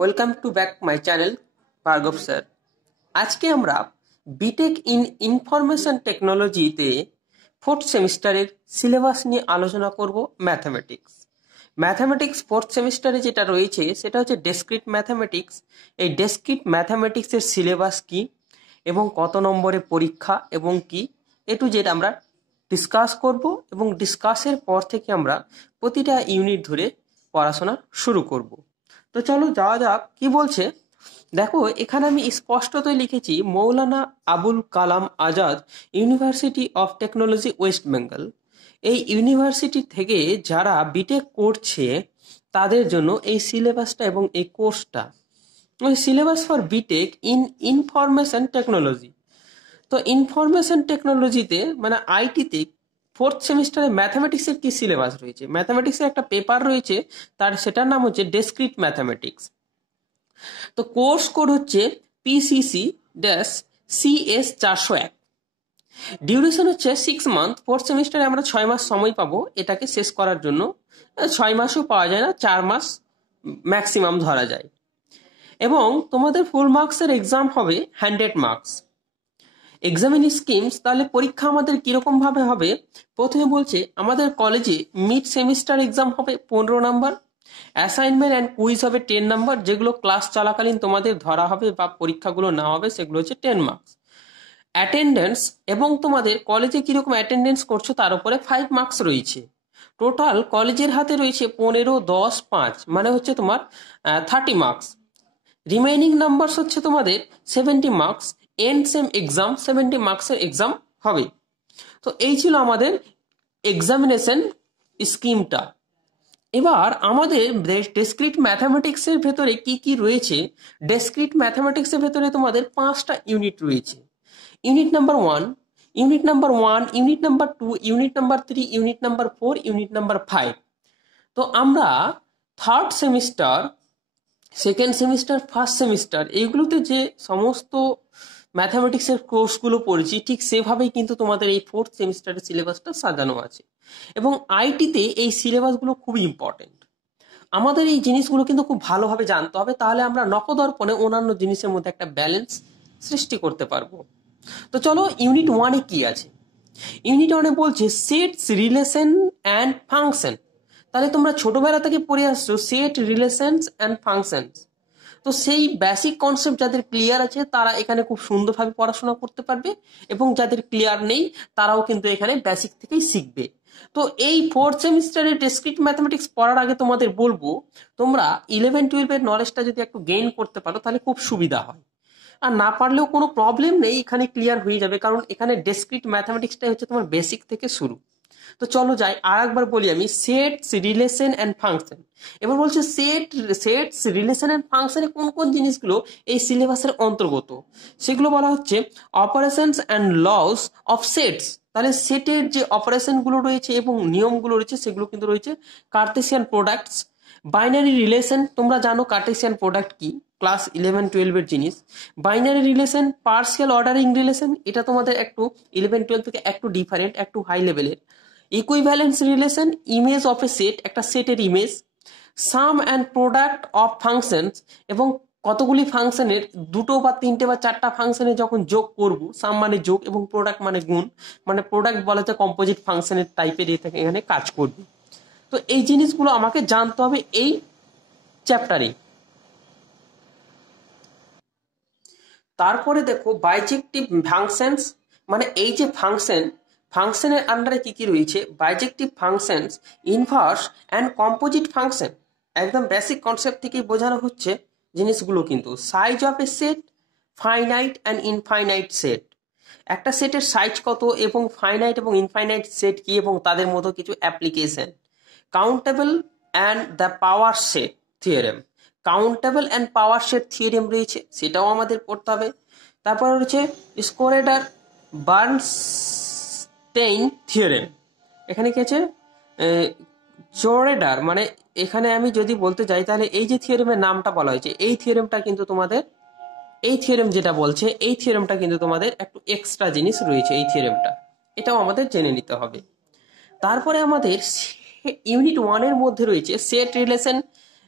Welcome to back my channel Bhargav sir. আজকে আমরা BTech in information টেকনোলজিতে ফোর্থ সেমিস্টারের সিলেবাস নিয়ে আলোচনা করব। ম্যাথামেটিক্স ফোর্থ সেমিস্টারে যেটা রয়েছে সেটা হচ্ছে ডেসক্রিট ম্যাথামেটিক্স। এই ডেসক্রিট ম্যাথামেটিক্সের সিলেবাস কি এবং কত নম্বরে পরীক্ষা এবং কি টু জেড আমরা ডিসকাস করব, এবং ডিসকাসের পর থেকে আমরা প্রতিটা ইউনিট ধরে পড়াশোনা শুরু করব। তো চলো যাওয়া যাক কি বলছে। দেখো, এখানে আমি স্পষ্টতই লিখেছি Maulana Abul Kalam Azad university of technology West Bengal. এই ইউনিভার্সিটি থেকে যারা বিটেক করছে তাদের জন্য এই সিলেবাসটা এবং এই কোর্সটা, syllabus for B Tech in information technology. তো ইনফরমেশন টেকনোলজিতে মানে আইটিতে ফোর্থ সেমিস্টারে ম্যাথামেটিক্সের কি সিলেবাস রয়েছে, ম্যাথামেটিক্সের একটা পেপার রয়েছে, সেটার নাম হচ্ছে ডেসক্রিট ম্যাথামেটিক্স। তো কোর্স কোড হচ্ছে PCC-CS401। ডিউরেশন হচ্ছে 6 মান্থ। ফোর্থ সেমিস্টারে আমরা 6 মাস সময় পাবো এটাকে শেষ করার জন্য। 6 মাসও পাওয়া যায় না, 4 মাস ম্যাক্সিমাম ধরা যায়। এবং তোমাদের ফুল মার্কসের এক্সাম হবে 100 মার্কস। এক্সামিন স্কিমস, তাহলে পরীক্ষা আমাদের কিরকম ভাবে হবে। প্রথমে বলছে আমাদের কলেজে মিড সেমিস্টার এক্সাম হবে 15 নাম্বার, অ্যাসাইনমেন্ট অ্যান্ড কুইজ হবে 10 নাম্বার, যেগুলো ক্লাস চলাকালীন তোমাদের ধরা হবে বা পরীক্ষাগুলো না হবে সেগুলো হচ্ছে 10 মার্কস। অ্যাটেন্ডেন্স এবং তোমাদের কলেজে কিরকম অ্যাটেন্ডেন্স করছো তার উপরে 5 মার্কস রয়েছে। টোটাল কলেজের হাতে রয়েছে 15, 10, 5 মানে হচ্ছে তোমার 30 মার্কস। রিমেইনিং নাম্বারস হচ্ছে তোমাদের 70 মার্কস। এন্ড সেম এক্সাম 70 মার্কসের এক্সাম হবে। তো এই ছিল আমাদের এক্সামিনেশন স্কিমটা। এবার আমাদের ডেসক্রিট ম্যাথামেটিক্সের ভেতরে কি কি রয়েছে। ডেসক্রিট ম্যাথামেটিক্সের ভেতরে তোমাদের 5টা ইউনিট রয়েছে। Unit number 1, unit number 2, unit number 3, unit number 4, unit number 5। তো আমরা third semester, second semester, first semester এইগুলোতে যে সমস্ত ম্যাথামেটিক্সের কোর্সগুলো পড়েছি ঠিক সেভাবেই কিন্তু তোমাদের এই ফোর্থ সেমিস্টারের সিলেবাসটা সাজানো আছে। এবং আইটিতে এই সিলেবাসগুলো খুবই ইম্পর্টেন্ট। আমাদের এই জিনিসগুলো কিন্তু খুব ভালোভাবে জানতে হবে, তাহলে আমরা নকদর্পণে অন্যান্য জিনিসের মধ্যে একটা ব্যালেন্স সৃষ্টি করতে পারবো। তো চলো ইউনিট 1-এ কি আছে। ইউনিট 1-এ বলছে সেটস, রিলেশন অ্যান্ড ফাংশন। তাহলে তোমরা ছোটবেলা থেকে পড়ে আসছো সেট, রিলেশনস অ্যান্ড ফাংশনস। তো সেই বেসিক কনসেপ্ট যাদের ক্লিয়ার আছে তারা এখানে খুব সুন্দরভাবে পড়াশোনা করতে পারবে, এবং যাদের ক্লিয়ার নেই তারাও কিন্তু এখানে বেসিক থেকেই শিখবে। তো এই ফোর্থ সেমিস্টারের ডিসক্রিট ম্যাথমেটিক্স পড়ার আগে তোমাদের বলবো, তোমরা 11-12-এর নলেজটা যদি একটু গেইন করতে পারো তাহলে খুব সুবিধা হয়। আর না পারলেও কোনো প্রবলেম নেই, এখানে ক্লিয়ার হয়ে যাবে, কারণ এখানে ডিসক্রিট ম্যাথমেটিক্সটাই হচ্ছে তোমার বেসিক থেকে শুরু। তো চলো যাই, আর একবার বলি আমি, সেটস, রিলেশন অ্যান্ড ফাংশন। এবার বলছে সেটস, রিলেশন অ্যান্ড ফাংশনে কোন কোন জিনিসগুলো এই সিলেবাসের অন্তর্গত, সেগুলো বলা হচ্ছে operations and laws of sets. তাহলে সেটের যে অপারেশনগুলো রয়েছে এবং নিয়মগুলো রয়েছে সেগুলো কিন্তু রয়েছে। কার্টেসিয়ান প্রোডাক্টস, বাইনারি রিলেশন, তোমরা জানো কার্টেসিয়ান প্রোডাক্ট কি, ক্লাস 11-12-এর জিনিস। Binary relation, partial ordering relation, এটা তোমাদের একটু 11-12 থেকে একটু ডিফারেন্ট, একটু হাই লেভেলের। Equivalence relation, image of A set, একটা সেটের image. Some and product of functions, এবং কতগুলি ফাংশনের 2টো বা 3টে বা 4টা ফাংশনে যখন যোগ করব, সাম মানে যোগ এবং প্রোডাক্ট মানে গুণ, মানে প্রোডাক্ট বলা যায় কম্পোজিট ফাংশনের টাইপের এখানে কাজ করবে। তো এই জিনিসগুলো আমাকে জানতে হবে এই চ্যাপ্টারে। তারপরে দেখো বাইজেক্টিভ ফাংশনস, মানে এই যে ফাংশনের আন্ডারে কি কি রয়েছে, বাইজেক্টিভ functions, inverse and composite function. একদম বেসিক কনসেপ্ট থেকেই বোঝানো হচ্ছে জিনিসগুলো কিন্তু। Size of A set, finite and infinite set, একটা সেটের সাইজ কত এবং ফাইনাইট এবং ইনফাইনাইট সেট কি এবং তাদের মতো কিছু application. Countable and the power set theorem, countable and power set theorem রয়েছে, সেটাও আমাদের পড়তে হবে। তারপর রয়েছে স্কোরেডার বার্নস্টেইন থিওরেম। এখানে কি আছে, জোরেডার, মানে এখানে আমি যদি বলতে যাই তাহলে এই যে থিওরেমের নামটা বলা হয়েছে এই থিওরেমটা কিন্তু তোমাদের, এই থিওরেম যেটা বলছে এই থিওরেমটা কিন্তু তোমাদের একটু এক্সট্রা জিনিস রয়েছে, এই থিওরেমটা এটাও আমাদের জেনে নিতে হবে। তারপরে আমাদের ইউনিট 1-এর মধ্যে রয়েছে সেট, রিলেশন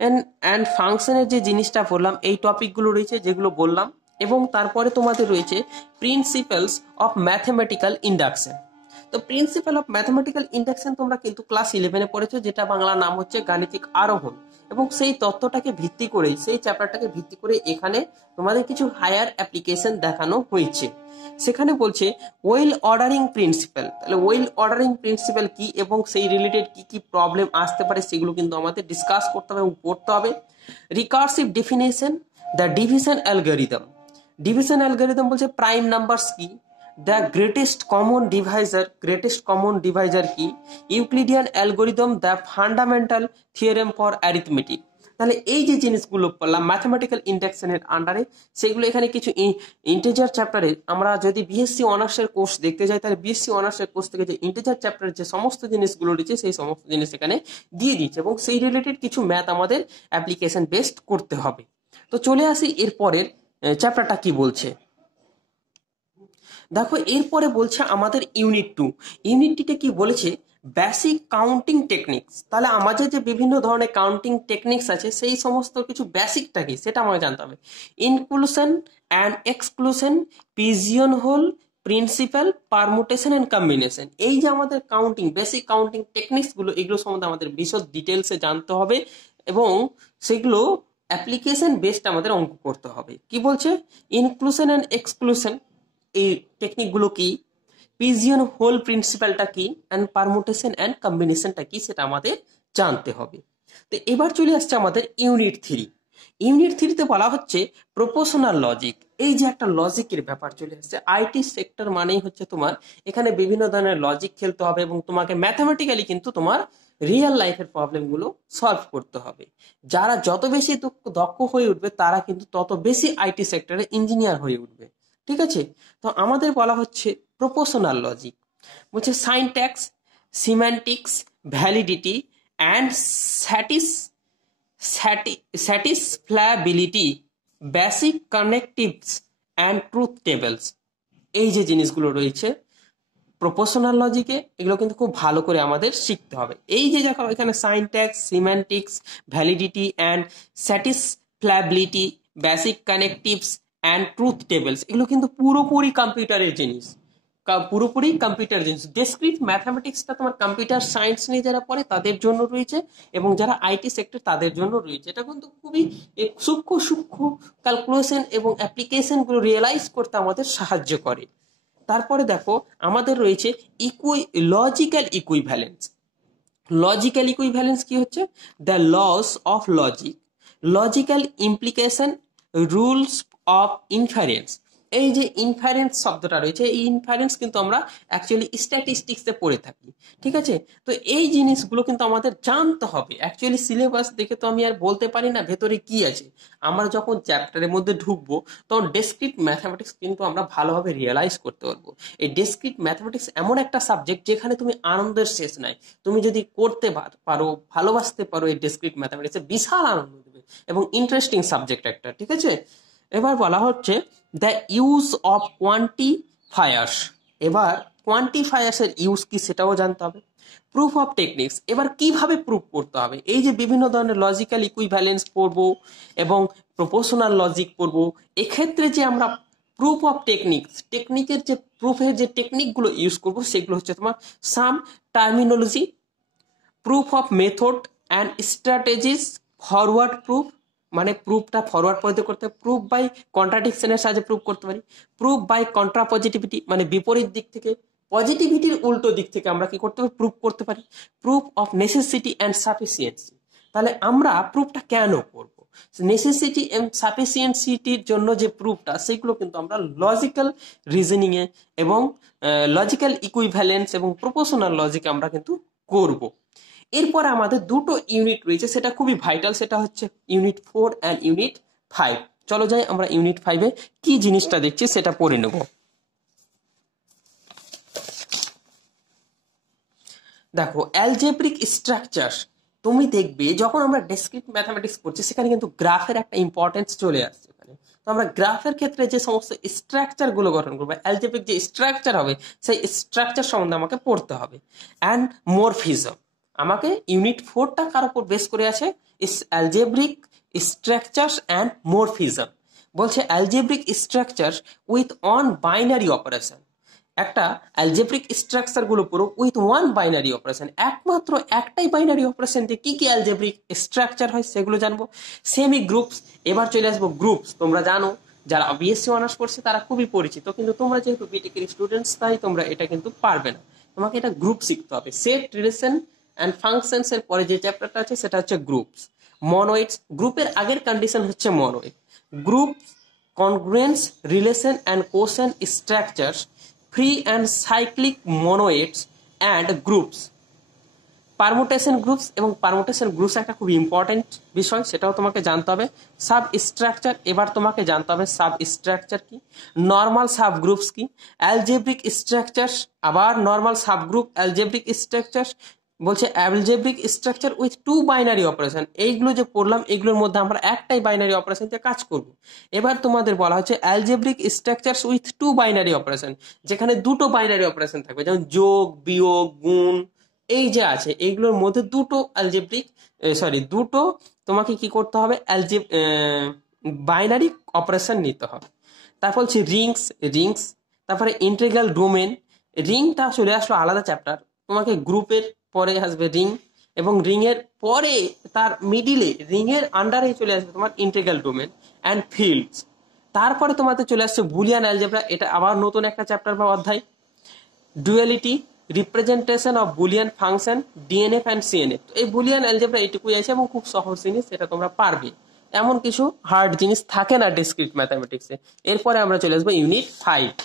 অ্যান্ড ফাংশনের যে জিনিসটা বললাম এই টপিকগুলো রয়েছে যেগুলো বললাম, এবং তারপরে তোমাদের রয়েছে প্রিন্সিপালস অফ ম্যাথমেটিক্যাল ইন্ডাকশন। তো প্রিন্সিপাল অফ ম্যাথমেটিক্যাল ইন্ডাকশন তোমরা কিন্তু ক্লাস 11-এ পড়েছো, যেটা বাংলা নাম হচ্ছে গাণিতিক আরোহণ, এবং সেই তত্ত্বটাকে ভিত্তি করে, সেই চ্যাপ্টারটাকে ভিত্তি করে এখানে তোমাদের কিছু হায়ার অ্যাপ্লিকেশন দেখানো হয়েছে। সেখানে বলছে ওয়েল অর্ডারিং প্রিন্সিপাল। তাহলে ওয়েল অর্ডারিং প্রিন্সিপাল কি এবং সেই রিলেটেড কি কি প্রবলেম আসতে পারে সেগুলো কিন্তু আমাদের ডিসকাস করতে হবে এবং পড়তে হবে। Recursive definition, the division algorithm. Division algorithm বলছে প্রাইম নাম্বারস কি, দ্য গ্রেটেস্ট কমন ডিভাইজার কি, Euclidean algorithm, the fundamental theorem for arithmetic. তাহলে এই যে জিনিসগুলো বললাম ম্যাথমেটিক্যাল ইন্ডাকশনের আন্ডারে, সেগুলো এখানে কিছু ইন্টিজার চ্যাপ্টারে, আমরা যদি বিএসসি অনার্সের কোর্স দেখতে যাই তাহলে বিএসসি অনার্সের কোর্স থেকে যে ইন্টিজার চ্যাপ্টারের যে সমস্ত জিনিসগুলো রয়েছে সেই সমস্ত জিনিস এখানে দিয়ে দিচ্ছে, এবং সেই রিলেটেড কিছু ম্যাথ আমাদের অ্যাপ্লিকেশন বেসড করতে হবে। তো চলে আসি এরপরের চ্যাপ্টারটা কি বলছে। দেখো এরপরে বলছে আমাদের ইউনিট 2। ইউনিট 2-তে কি বলেছে, বেসিক কাউন্টিং টেকনিক্স। তাহলে আমাদের যে বিভিন্ন ধরনের কাউন্টিং টেকনিক্স আছে সেই সমস্ত কিছু বেসিকটা কি সেটা আমাকে জানতে হবে। Inclusion and exclusion, pigeon hole principle, permutation and combination, এই যে আমাদের কাউন্টিং বেসিক কাউন্টিং টেকনিক্স গুলো, এগুলো সম্বন্ধে আমাদের বিশদ ডিটেলসে জানতে হবে, এবং সেগুলো অ্যাপ্লিকেশন বেসড আমাদের অঙ্ক করতে হবে। কি বলছে, ইনক্লুশন অ্যান্ড এক্সক্লুশন এই টেকনিকগুলো কি, পিজিয়ন হোল প্রিন্সিপালটা কি, অ্যান্ড পারমুটেশন অ্যান্ড কম্বিনেশনটা কি সেটা আমাদের জানতে হবে। তো এবার চলে আসছে আমাদের ইউনিট 3। ইউনিট 3-তে বলা হচ্ছে প্রপোর্শনাল লজিক। এই যে একটা লজিকের ব্যাপার চলে আসছে, আইটি সেক্টর মানেই হচ্ছে তোমার এখানে বিভিন্ন ধরনের লজিক খেলতে হবে, এবং তোমাকে ম্যাথমেটিক্যালি কিন্তু তোমার রিয়েল লাইফের প্রবলেমগুলো সলভ করতে হবে। যারা যত বেশি দক্ষ হয়ে উঠবে তারা কিন্তু তত বেশি আইটি সেক্টরে ইঞ্জিনিয়ার হয়ে উঠবে। ঠিক আছে, তো আমাদের বলা হচ্ছে প্রপোর্শনাল লজিক। বলছে syntax, semantics, validity and satisfiability, basic connectives and truth tables, এই যে জিনিসগুলো রয়েছে প্রপোর্শনাল লজিকে, এগুলো কিন্তু খুব ভালো করে আমাদের শিখতে হবে। এই যে দেখো এখানে syntax, semantics, validity and satisfiability, basic connectives and truth tables, এগুলো কিন্তু পুরোপুরি কম্পিউটারের জিনিস, পুরোপুরি কম্পিউটার জিনিস। ডিসক্রিট ম্যাথমেটিক্সটা তোমার কম্পিউটার সায়েন্স নিয়ে যারা পড়ে তাদের জন্য রয়েছে, এবং যারা আইটি সেক্টর তাদের জন্য রয়েছে। এটা কিন্তু খুবই সূক্ষ্ম ক্যালকুলেশন এবং অ্যাপ্লিকেশন গুলো রিয়েলাইজ করতে আমাদের সাহায্য করে। তারপরে দেখো আমাদের রয়েছে লজিক্যাল ইকুইভ্যালেন্স। লজিক্যাল ইকুইভ্যালেন্স কি হচ্ছে, the laws of logic, logical implication, rules of inference. এই যে ইনফারেন্স শব্দটা রয়েছে, এই ইনফারেন্স কিন্তু আমরা অ্যাকচুয়ালি স্ট্যাটিস্টিক্সে পড়ে থাকি। ঠিক আছে, তো এই জিনিসগুলো কিন্তু আমাদের জানতে হবে। অ্যাকচুয়ালি সিলেবাস দেখে তো আমি আর বলতে পারি না ভেতরে কি আছে। আমরা যখন চ্যাপ্টারের মধ্যে ঢুকবো তখন ডেসক্রিট ম্যাথমেটিক্স কিন্তু আমরা ভালোভাবে রিয়েলাইজ করতে পারবো। এই ডেসক্রিট ম্যাথমেটিক্স এমন একটা সাবজেক্ট যেখানে তুমি আনন্দের শেষ নাই। তুমি যদি করতে পারো, ভালোবাসতে পারো, এই ডেসক্রিট ম্যাথমেটিক্সে বিশাল আনন্দ দেবে এবং ইন্টারেস্টিং সাবজেক্ট একটা। ঠিক আছে, এবার বলা হচ্ছে দ্য ইউজ অফ কোয়ান্টিফায়ার্স। এবার কোয়ান্টিফায়ার্স এর ইউজ কি সেটাও জানতে হবে। প্রুফ অফ টেকনিক্স, এবার কিভাবে প্রুফ করতে হবে। এই যে বিভিন্ন ধরনের লজিক্যাল ইকুইভ্যালেন্স পড়বো এবং প্রপোর্শনাল লজিক পড়বো, এক্ষেত্রে যে আমরা প্রুফ অফ টেকনিকের যে প্রুফের যে টেকনিকগুলো ইউজ করবো সেগুলো হচ্ছে তোমার some terminology, proof of method and strategies, forward proof, মানে প্রুফটা ফরওয়ার্ড পদ্ধতি করতে, প্রুফ বাই কন্ট্রাডিকশনের সাহায্যে প্রুফ করতে পারি, প্রুফ বাই কন্ট্রাপজিটিভিটি মানে বিপরীত দিক থেকে, পজিটিভিটির উল্টো দিক থেকে আমরা কি করতে পারি, প্রুফ করতে পারি, proof of necessity and sufficiency. তাহলে আমরা প্রুফটা কেন করব, নেসেসিটি এন্ড সাফিসিয়েন্সিটির জন্য যে প্রুফটা সেগুলো কিন্তু আমরা লজিক্যাল রিজনিং এ এবং লজিক্যাল ইকুইভ্যালেন্স এবং প্রপোর্শনাল লজিকে আমরা কিন্তু করব। এরপর আমাদের দুটো ইউনিট রয়েছে, সেটা খুবই ভাইটাল, সেটা হচ্ছে ইউনিট 4 অ্যান্ড ইউনিট 5। চলো যাই আমরা ইউনিট 5-এ কি জিনিসটা দেখছি সেটা পড়ে নেব। দেখো অ্যালজেব্রিক স্ট্রাকচার, তুমি দেখবে যখন আমরা ডেসক্রিট ম্যাথমেটিক্স করছি সেখানে কিন্তু গ্রাফের একটা ইম্পর্টেন্স চলে আসছে এখানে। তো আমরা গ্রাফের ক্ষেত্রে যে সমস্ত স্ট্রাকচার গুলো গঠন করবো, অ্যালজেব্রিক যে স্ট্রাকচার হবে সেই স্ট্রাকচার সম্বন্ধে আমাকে পড়তে হবে। অ্যান্ড মরফিজম, আমাকে ইউনিট 4টা কার উপর বেস করে আছে? Algebraic structures and morphism. বলছে algebraic structures with one binary operation. একটা অ্যালজেব্রিক স্ট্রাকচার গুলো পুরো উইথ ওয়ান বাইনারি অপারেশন, একমাত্র একটাই বাইনারি অপারেশন দিয়ে কি কি অ্যালজেব্রিক স্ট্রাকচার হয় সেগুলো জানবো। সেমি গ্রুপস, এবার চলে আসবো গ্রুপস। তোমরা জানো যারা বিএসসি অনার্স করছে তারা খুবই পরিচিত, কিন্তু তোমরা যেহেতু বিটেকের স্টুডেন্টস তাই তোমরা এটা কিন্তু পারবে না, তোমাকে এটা গ্রুপ শিখতে হবে। সেট, রিলেশন অ্যান্ড ফাংশনস এর পরে যে চ্যাপ্টারটা আছে সেটা হচ্ছে গ্রুপস। মনোয়েডস, গ্রুপের আগের কন্ডিশন হচ্ছে monoid. Group, congruence, relation and quotient structures, free and cyclic monoids and groups. Permutation groups, এবং পারমুটেশন গ্রুপস একটা খুব ইম্পর্টেন্ট বিষয়, সেটাও তোমাকে জানতে হবে। সাব স্ট্রাকচার, এবার তোমাকে জানতে হবে সাব স্ট্রাকচার কি, নর্মাল সাব গ্রুপস কি, অ্যালজেব্রিক স্ট্রাকচার, আবার normal subgroup, algebraic structure. বলছে algebraic structure with two binary operation. এইগুলো যে পড়লাম এগুলোর মধ্যে আমরা একটাই বাইনারি অপারেশন দিয়ে কাজ করব। এবার তোমাদের বলা হচ্ছে algebraic structure with two binary operation, যেখানে দুটো বাইনারি অপারেশন থাকবে, যেমন যোগ, বিয়োগ, গুণ, এই যে আছে এইগুলোর মধ্যে দুটো অ্যালজেব্রিক দুটো তোমাকে কি করতে হবে, বাইনারি অপারেশন নিতে হবে। তারপর হচ্ছে রিংস, তারপরে ইন্টিগ্রাল ডোমেন। রিংটা চলে আসলো আলাদা চ্যাপ্টার, তোমাকে গ্রুপের পরে আসবে রিং, এবং রিং এর পরে তার মিডিলে রিং এর আন্ডারে চলে আসবে তোমার ইন্টিগ্রাল ডোমেন অ্যান্ড ফিল্ডস। তারপরে তোমাদের চলে আসছে বুলিয়ান অ্যালজেব্রা, এটা আবার নতুন একটা চ্যাপ্টার বা অধ্যায়। Duality, representation of Boolean function, DNF and CNF. এই বুলিয়ান অ্যালজেব্রা এইটুকুই আছে এবং খুব সহজ জিনিস, এটা তোমরা পারবে, এমন কিছু হার্ড জিনিস থাকে না ডিসক্রিট ম্যাথামেটিক্সে। এরপরে আমরা চলে আসবো ইউনিট 5।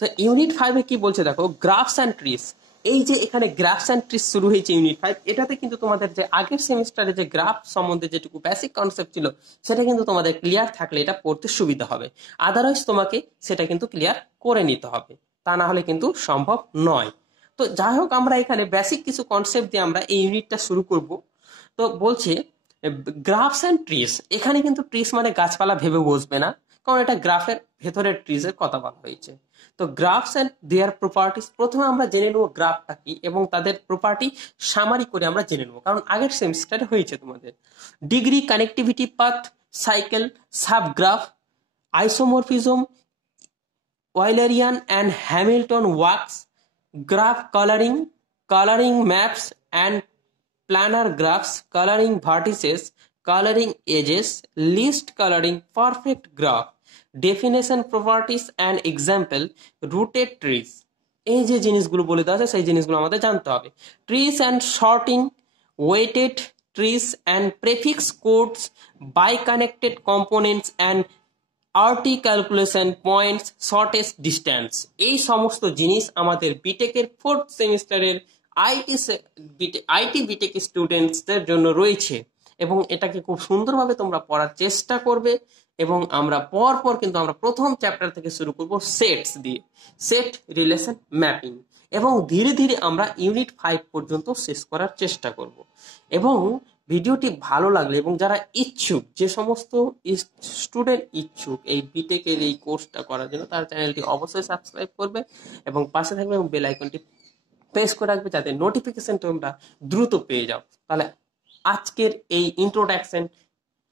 তো ইউনিট 5-এ কি বলছে দেখো, গ্রাফস অ্যান্ড ট্রিস। এই যে এখানে গ্রাফস অ্যান্ড ট্রিস শুরু হয়েছে ইউনিট 5, এটাতে কিন্তু তোমাদের যে আগের সেমিস্টারে যে গ্রাফ সম্বন্ধে যেটুকু বেসিক কনসেপ্ট ছিল সেটা কিন্তু তোমাদের ক্লিয়ার থাকলে এটা পড়তে সুবিধা হবে, আদারওয়াইজ তোমাকে সেটা কিন্তু ক্লিয়ার করে নিতে হবে, তা না হলে কিন্তু সম্ভব নয়। তো যাই হোক, আমরা এখানে বেসিক কিছু কনসেপ্ট দিয়ে আমরা এই ইউনিটটা শুরু করব। তো বলছে গ্রাফস অ্যান্ড ট্রিস, এখানে কিন্তু ট্রিস মানে গাছপালা ভেবে বসবে না, কারণ এটা গ্রাফের ভেতরের ট্রিজের কথা বলা হয়েছে। তো গ্রাফস অ্যান্ড দেয়ার প্রপার্টিস, প্রথমে আমরা জেনে নেবো গ্রাফটা কি এবং তাদের প্রপার্টি সামারি করে আমরা জেনে নেবো, কারণ আগের সেমিস্টারে হয়েছে তোমাদের। Degree, connectivity, path, cycle, subgraph, isomorphism, Eulerian and Hamilton works, graph colouring, colouring maps and planar graphs, colouring vertices, colouring edges, list colouring, perfect graph, definition, properties and example, rooted trees. এই যে জিনিসগুলো বলে দেওয়া আছে সেই জিনিসগুলো আমাদের জানতে হবে। Trees and sorting, weighted trees and prefix codes, biconnected components and articulation, points, shortest distance. এই সমস্ত জিনিস আমাদের বিটেকের 4th সেমিস্টারের আইটি বিটেক স্টুডেন্টসদের জন্য রয়েছে, এবং এটাকে খুব সুন্দরভাবে তোমরা পড়ার চেষ্টা করবে। এবং আমরা পর কিন্তু আমরা প্রথম চ্যাপ্টার থেকে শুরু করব সেটস দিয়ে, সেট, রিলেশন, ম্যাপিং, এবং ধীরে ধীরে আমরা ইউনিট 5 পর্যন্ত শেষ করার চেষ্টা করব। এবং ভিডিওটি ভালো লাগলে এবং যারা ইচ্ছুক, যে সমস্ত স্টুডেন্ট ইচ্ছুক এই বিটেকের এই কোর্সটা করার জন্য, তার চ্যানেলটি অবশ্যই সাবস্ক্রাইব করবে এবং পাশে থাকবে এবং বেল আইকনটি প্রেস করে রাখবে যাতে নোটিফিকেশন তোমরা দ্রুত পেয়ে যাও। তাহলে আজকের এই ইন্ট্রোডাকশন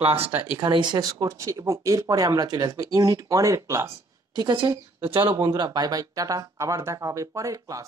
ক্লাসটা এখানেই শেষ করছি, এবং এরপরে আমরা চলে আসবো ইউনিট 1 এর ক্লাস। ঠিক আছে, তো চলো বন্ধুরা, বাই বাই, টাটা, আবার দেখা হবে পরের ক্লাস।